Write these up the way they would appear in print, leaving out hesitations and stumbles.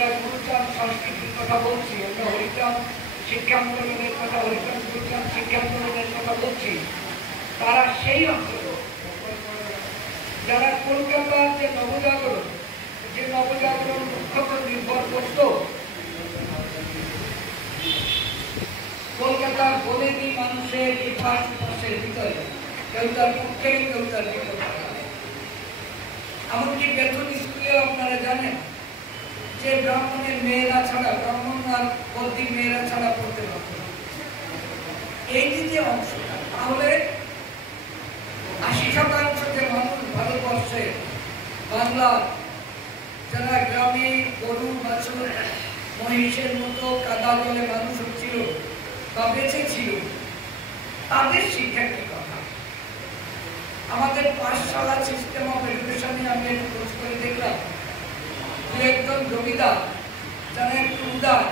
আমরা গুরুচাঁদ সংস্কৃতির কথা বলছি, আমরা হরিচাঁদ শিক্ষা আন্দোলনের কথা, হরিচাঁদ গুরুচাঁদ শিক্ষা আন্দোলনের কথা বলছি। তারা সেই অঞ্চল যারা কলকাতার যে নবজাগরণ মুখ্যত নির্ভর করত কলকাতার বলেদি মানুষের ইতিহাসের ভিতরে, কেউ তার পক্ষে কেউ তার বিপক্ষে। এমনকি বেতন স্কুলেও আপনারা জানেন যে ব্রাহ্মণের মেয়েরা ছাড়া, ব্রাহ্মণ আর বৌদ্ধি মেয়েরা ছাড়া পড়তে পারত না। এই যে অংশটা, তাহলে 80% যে মানুষ ভারতবর্ষে বাংলা যারা গ্রামে গরু বাছুর মহিষের মতো কাদা জলে মানুষ হচ্ছিল বা বেঁচে ছিল, তাদের শিক্ষার কি কথা? আমাদের পাঠশালা সিস্টেম অফ এডুকেশনে আমি একটু খোঁজ করে দেখলাম, দু একজন জমিদার যারা একটু উদার,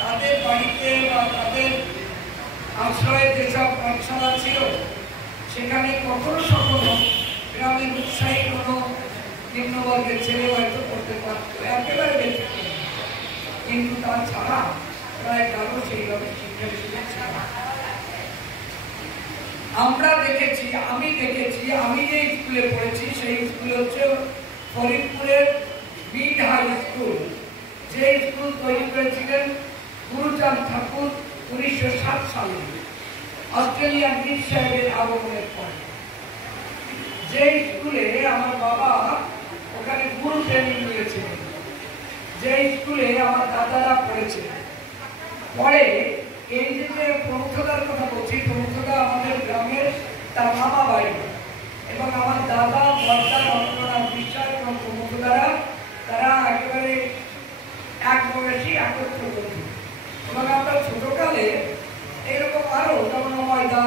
তাদের বাড়িতে বা তাদের আশ্রয়ে যেসব পাঠশালা ছিল সেখানে কখনো গ্রামের উৎসাহী কোনো নিম্নবর্গের ছেলে হয়তো করতে পারত, একেবারে বেঁচে। কিন্তু তাছাড়া প্রায় কারো সেইভাবে শিক্ষার সুযোগ ছিল না। আমরা দেখেছি, আমি যে স্কুলে পড়েছি সেই স্কুল হচ্ছে ফরিদপুরের মিড হাই স্কুল, যে স্কুল তৈরি করেছিলেন গুরুচাঁদ ঠাকুর 1907 সালে অস্ট্রেলিয়ার ব্রিটিশ সাহেবের আগমনের পরে। যে স্কুলে আমার বাবা ওখানে গুরু ট্রেনিং নিয়েছিলেন, যে স্কুলে আমার দাদারা পড়েছিলেন। পরে এই যে প্রমুখতার কথা বলছি, প্রমুখতা আমাদের গ্রামের তার মামা বাড়ি, এবং আমার দাদা বর্দার অন্ননাথ বিশ্বাস এবং প্রমুখতারা তারা একেবারে এক বয়সী একত্র বন্ধু। এবং আমরা ছোটকালে এরকম আরো যেমন ময়দা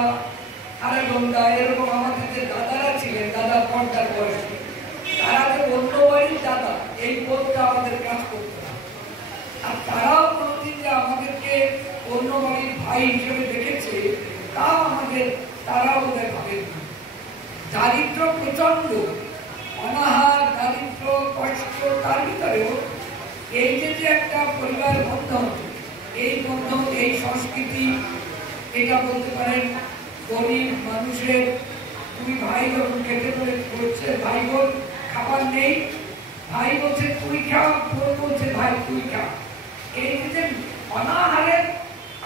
আরেগন্দা এরকম আমাদের যে দাদারা ছিলেন, দাদা বর্দার বয়সী, তারা যে অন্য বাড়ির দাদা, এই বোধটা আমাদের কাজ করতো না। আর তারাও কোনোদিন যে আমাদেরকে অন্য বাড়ির ভাই হিসেবে দেখেছে তারাও বোধহয় ভাবেন না। দারিদ্র প্রচন্ড, অনাহার, দারিদ্র, কষ্ট, তার ভিতরেও এই যে একটা পরিবার বন্ধন, এই বন্ধন, এই সংস্কৃতি, এটা বলতে পারেন গরিব মানুষের তুমি ভাই যখন খেতে করছে, ভাই বোন খাবার নেই, ভাই বলছে তুই খা, বোন বলছে ভাই তুই খা। এই যে অনাহারের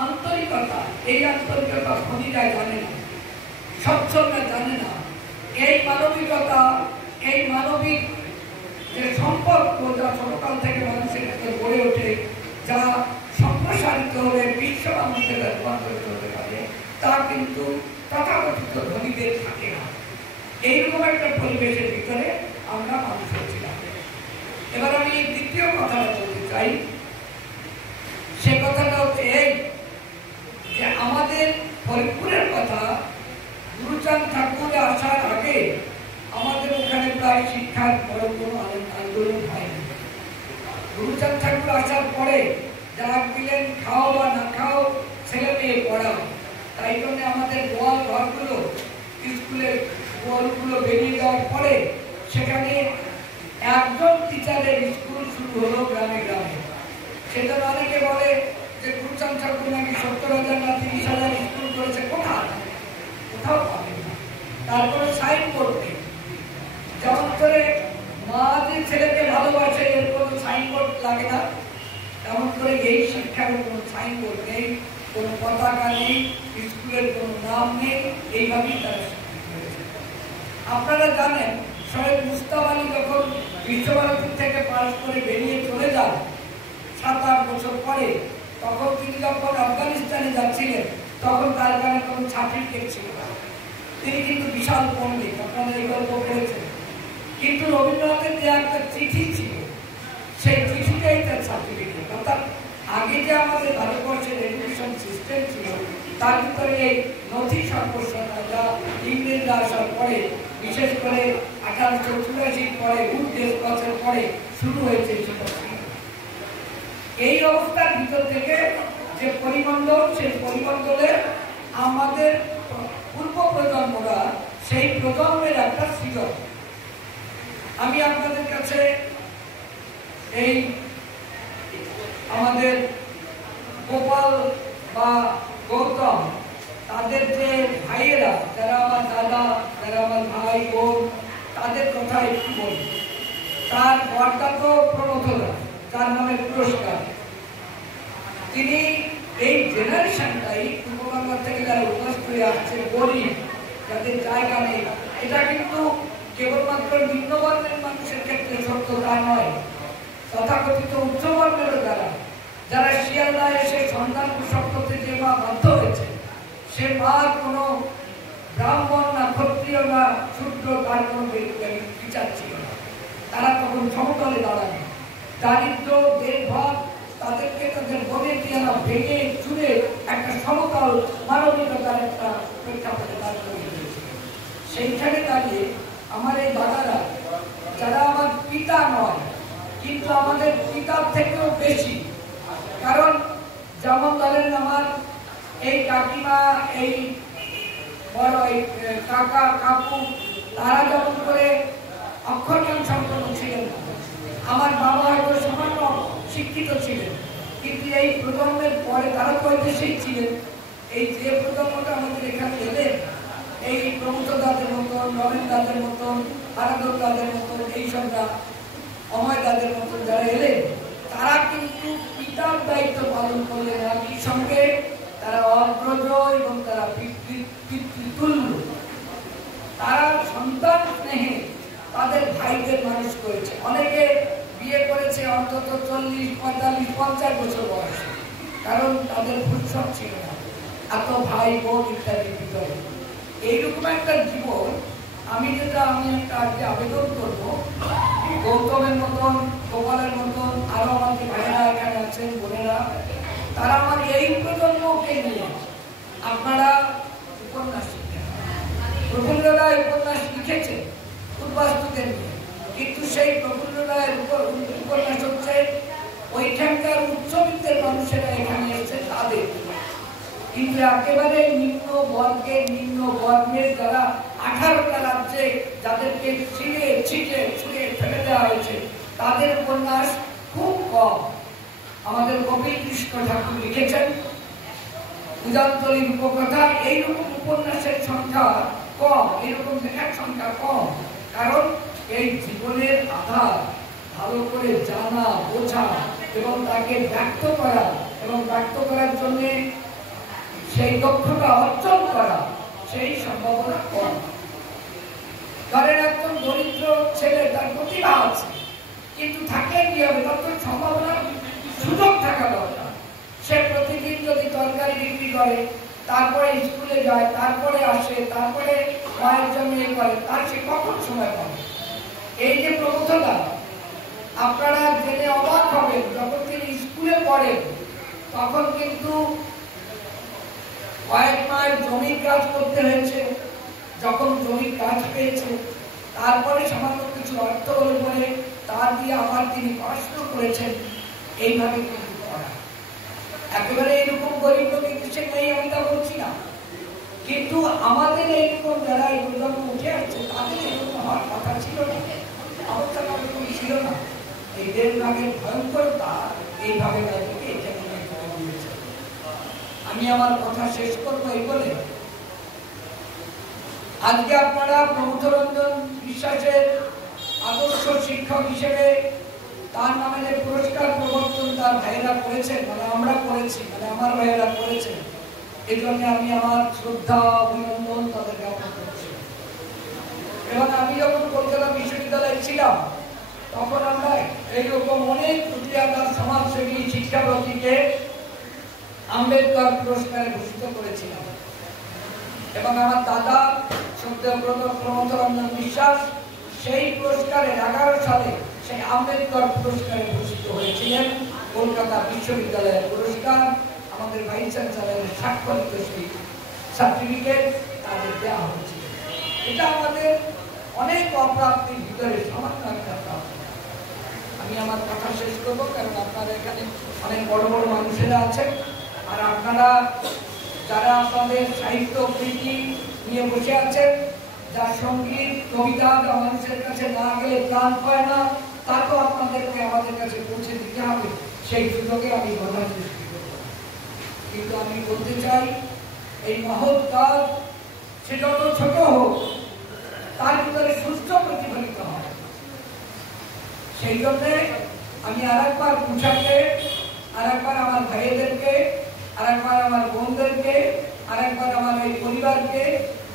আন্তরিকতা, এই আন্তরিকতা ধনীরা জানে না, সচ্ছলরা জানে না। এই মানবিকতা, এই মানবিক যে সম্পর্ক যা ছোটকাল থেকে মানুষের কাছে গড়ে ওঠে, যা সম্প্রসারিত হলে বিশ্ব মানুষের রূপান্তরিত হতে পারে, তা কিন্তু তথাকথিত ধনীদের থাকে না। এইরকম একটা পরিবেশের ভিতরে আমরা মানুষ হচ্ছিলাম। এবার আমি দ্বিতীয় কথাটা বলতে চাই, সে কথাটা হচ্ছে এই যে আমাদের ফরিদপুরের কথা, গুরুচাঁদ ঠাকুর আসার আগে আমাদের ওখানে প্রায় শিক্ষার বড় কোনো আন্দোলন হয়নি। গুরুচাঁদ ঠাকুর আসার পরে যারা দিলেন খাও বা না খাও, ছেলে মেয়ে পড়াও, তাই জন্য আমাদের গোয়াল ঘরগুলো, স্কুলের গোয়ালগুলো বেরিয়ে যাওয়ার পরে সেখানে একজন টিচারের স্কুল শুরু হলো গ্রামে গ্রামে। সেটা অনেকে বলে যে গুরুচাঁদ ঠাকুর নাকি 70,000 না 30,000 স্কুল করেছে, কোথাও পাবেন না। তারপরে সাইনবোর্ড নেই, যেমন করে মা যে ছেলেকে ভালোবাসে এর কোনো সাইনবোর্ড লাগে না, তেমন করে এই শিক্ষার কোনো সাইনবোর্ড নেই, কোনো পতাকা নেই, স্কুলের কোনো নাম নেই, এইভাবেই তারা শিক্ষিত হয়েছে। আপনারা জানেন সৈয়দ মুস্তাফা আলী যখন বিশ্বভারতী থেকে পাস করে বেরিয়ে চলে যান 7-8 বছর পরে, তখন তিনি যখন আফগানিস্তানে যাচ্ছিলেন তখন তার কাছে কোনো সার্টিফিকেট ছিল না। তিনি কিন্তু বিশাল পণ্ডিত, আপনারা এই গল্প করেছেন। কিন্তু রবীন্দ্রনাথের যে একটা চিঠি ছিল, সেই চিঠিটাই তার সার্টিফিকেট। অর্থাৎ আগে যে আমাদের ভারতবর্ষের এডুকেশন সিস্টেম ছিল, তার ভিতরে এই নথি সম্প্রসারণ যা ইংরেজরা আসার পরে, বিশেষ করে 1884 পরে, বছর পরে শুরু হয়েছে। এই অবস্থার ভিতর থেকে যে পরিমণ্ডল, সেই পরিমণ্ডলে আমাদের পূর্ব প্রজন্মরা, সেই প্রজন্মের একটা সৃজন। আমি আপনাদের কাছে এই আমাদের গোপাল বা গৌতম, তাদের যে ভাইয়েরা, যারা আমার দাদা, যারা আমার ভাই বোন, তাদের কথা একটু বলি। তার বরদাত প্রমথদা, তার নামে পুরস্কার। তিনি এই জেনারেশনটাই পূর্ববাংলা থেকে যারা উন্নয়ন করে আসছে, গরিব, যাদের জায়গা নেই, এটা কিন্তু কেবলমাত্র নিম্নবর্ণের মানুষের ক্ষেত্রে সত্য তা নয়। তথাকথিত উচ্চবর্ণেরও যারা শিয়ালদা এসে সন্তান প্রসব করতে যে মা বাধ্য হয়েছে, সে মার কোনো ব্রাহ্মণ না ক্ষত্রিয় না শূদ্র, তার কোনো বিচার ছিল না। তারা তখন সমতলে দাঁড়ানো, দারিদ্র দেখভাল তাদেরকে তাদের বনের দিয়ে না ভেঙে চুরে একটা সমতল মানবিকতার একটা প্রেক্ষাপটে দাঁড় করিয়ে দিয়েছে। সেইখানে দাঁড়িয়ে আমার এই দাদারা, যারা আমার পিতা নয় কিন্তু আমাদের পিতার থেকেও বেশি, কারণ যেমন ধরেন আমার এই কাকিমা, এই বড় কাকা কাকু, তারা যেমন করে অক্ষরজ্ঞান সম্পন্ন ছিলেন, আমার বাবা হয়তো সামান্য শিক্ষিত ছিলেন, কিন্তু এই প্রজন্মের পরে তারা তো দেশেই ছিলেন। এই যে প্রজন্মটা আমাদের এখানে এলেন, এই প্রমথ দাদের মতন, রমেন দাদের মতন, আরাধক দাদের মতন, এইসবরা অময় দাদের মতন যারা এলেন, তারা কিন্তু পিতার দায়িত্ব পালন করলেন, একই সঙ্গে তারা অগ্রজ এবং তারা পিতৃতুল্য। তারা সন্তান স্নেহে তাদের ভাইদের মানুষ করেছে। অনেকে বিয়ে করেছে অন্তত 40, 45, 50 বছর বয়সে, কারণ তাদের ভবিষ্যৎ ছিল না, এত ভাই বোন ইত্যাদির ভিতরে। এইরকম একটা জীবন আমি একটা আজকে আবেদন করবো, গৌতমের মতন, গোপালের মতন, আরো আমাদের ভাইয়েরা এখানে আছেন, বোনেরা, তারা আমার এই প্রজন্মকে নিয়ে আপনারা উপন্যাস লিখেন। প্রফুল্ল রায় উপন্যাস লিখেছেন উদ্বাস্তুদের নিয়ে, কিন্তু সেই প্রফুল্ল রায়ের উপন্যাস হচ্ছে ওইখানকার উচ্চবিত্তের মানুষেরা এখানে এসেছে তাদের, কিন্তু একেবারে নিম্ন বর্গের যারা 18টা রাজ্যে যাদেরকে ছিঁড়ে ছিটে ছুঁড়ে ফেলে দেওয়া হয়েছে, তাদের উপন্যাস খুব কম। আমাদের কবি কৃষ্ণ ঠাকুর লিখেছেন পূজাঞ্জলির উপকথা, এইরকম উপন্যাসের সংখ্যা কম, এইরকম লেখার সংখ্যা কম। কারণ এই জীবনের আধার ভালো করে জানা, বোঝা এবং তাকে ব্যক্ত করা, এবং ব্যক্ত করার জন্য সেই দক্ষতা অর্জন করা, সেই সম্ভাবনা কম। ধরেন একজন দরিদ্র ছেলে, তার প্রতিভা আছে, কিন্তু থাকলে কি হবে, তত সম্ভাবনা সুযোগ থাকা দরকার। সে প্রতিদিন যদি তরকারি বিক্রি করে, তারপরে স্কুলে যায়, তারপরে আসে, তারপরে মায়ের জন্য করে, তার সে কখন সময় পাবে? এই যে প্রবণতা, আপনারা জেনে অবাক হবেন, যখন তিনি স্কুলে পড়েন তখন কিন্তু কয়েক মাস জমির কাজ করতে হয়েছে। যখন জমির কাজ পেয়েছে, তারপরে সামান্য কিছু অর্থ হলে পরে তা দিয়ে আবার তিনি পড়াশোনা করেছেন। এইভাবে কিন্তু পড়া একেবারে এরকম গরিব লোক দেশে নেই, আমি তা বলছি না, কিন্তু আমাদের এইরকম যারা এই প্রজন্ম উঠে আসছে, তাদের এরকম হওয়ার কথা ছিল না, অবস্থা এরকম ছিল না। এই দেশভাগের ভয়ঙ্করতা এইভাবে তাদেরকে এখানে দিয়েছে। আমি আমার কথা শেষ করবো এই বলে, আজকে আপনারা প্রমথরঞ্জন বিশ্বাসের আদর্শ শিক্ষক হিসেবে তার নামে যে পুরস্কার প্রবর্তন তার ভাইয়েরা করেছেন, মানে আমরা করেছি, মানে আমার ভাইয়েরা করেছেন, এই জন্য আমি আমার শ্রদ্ধা অভিনন্দন তাদের জ্ঞাপন করছি। এবং আমি যখন কলকাতা বিশ্ববিদ্যালয়ে ছিলাম, তখন আমরা এইরকম অনেক প্রতিষ্ঠান সমাজসেবী শিক্ষাবতীকে আম্বেদকর পুরস্কারে ভূষিত করেছিলাম। এবং আমার দাদা সত্যব্রত প্রমথরঞ্জন বিশ্বাস সেই পুরস্কারে 11 সালে সেই আম্বেদকর পুরস্কারে ভূষিত হয়েছিলেন। কলকাতা বিশ্ববিদ্যালয়ের পুরস্কার, আমাদের ভাইস চ্যান্সেলরের স্বাক্ষরিত সেই সার্টিফিকেট তাদের দেওয়া হয়েছিল। এটা আমাদের অনেক অপ্রাপ্তির ভিতরে সামান্য একটা প্রাপ্তি। আমি আমার কথা শেষ করবো, কারণ আপনারা এখানে অনেক বড় বড় মানুষেরা আছেন, আর আপনারা যারা আপনাদের সাহিত্য প্রীতি নিয়ে বসে আছেন, যার সঙ্গীত কবিতা মানুষের কাছে না গেলে প্রাণ পায় না, তা তো আপনাদেরকে আমাদের কাছে পৌঁছে দিতে হবে। সেই সুযোগে আমি বাধা সৃষ্টি করব। কিন্তু আমি বলতে চাই এই মহৎ কাজ সে যত ছোট হোক তার ভিতরে সুস্থ প্রতিফলিত হয়। সেই জন্যে আমি আরেকবার পুঁছাকে, আরেকবার আমার ভাইদেরকে, আরেকবার আমার বোনদেরকে, আরেকবার আমার এই পরিবারকে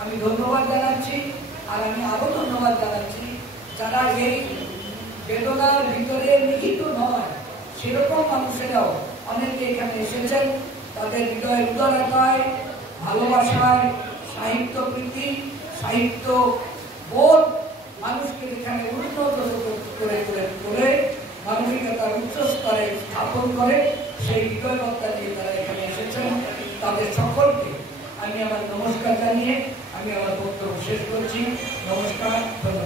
আমি ধন্যবাদ জানাচ্ছি। আর আমি আরো ধন্যবাদ জানাচ্ছি যারা এই বেদনার ভিতরে লিখিত নয় সেরকম মানুষেরাও অনেকে এখানে এসেছেন। তাদের হৃদয়ের উদারতায়, ভালোবাসায়, সাহিত্য প্রীতি, সাহিত্য বোধ মানুষকে এখানে উন্নত করে করে মানবিকতার উচ্চ স্তরে স্থাপন করে সেই হৃদয়বত্তা নিয়ে তারা এখানে এসেছেন। তাদের সকলকে আমি আমার নমস্কার জানিয়ে আমি আমার বক্তব্য শেষ করছি। নমস্কার, ধন্যবাদ।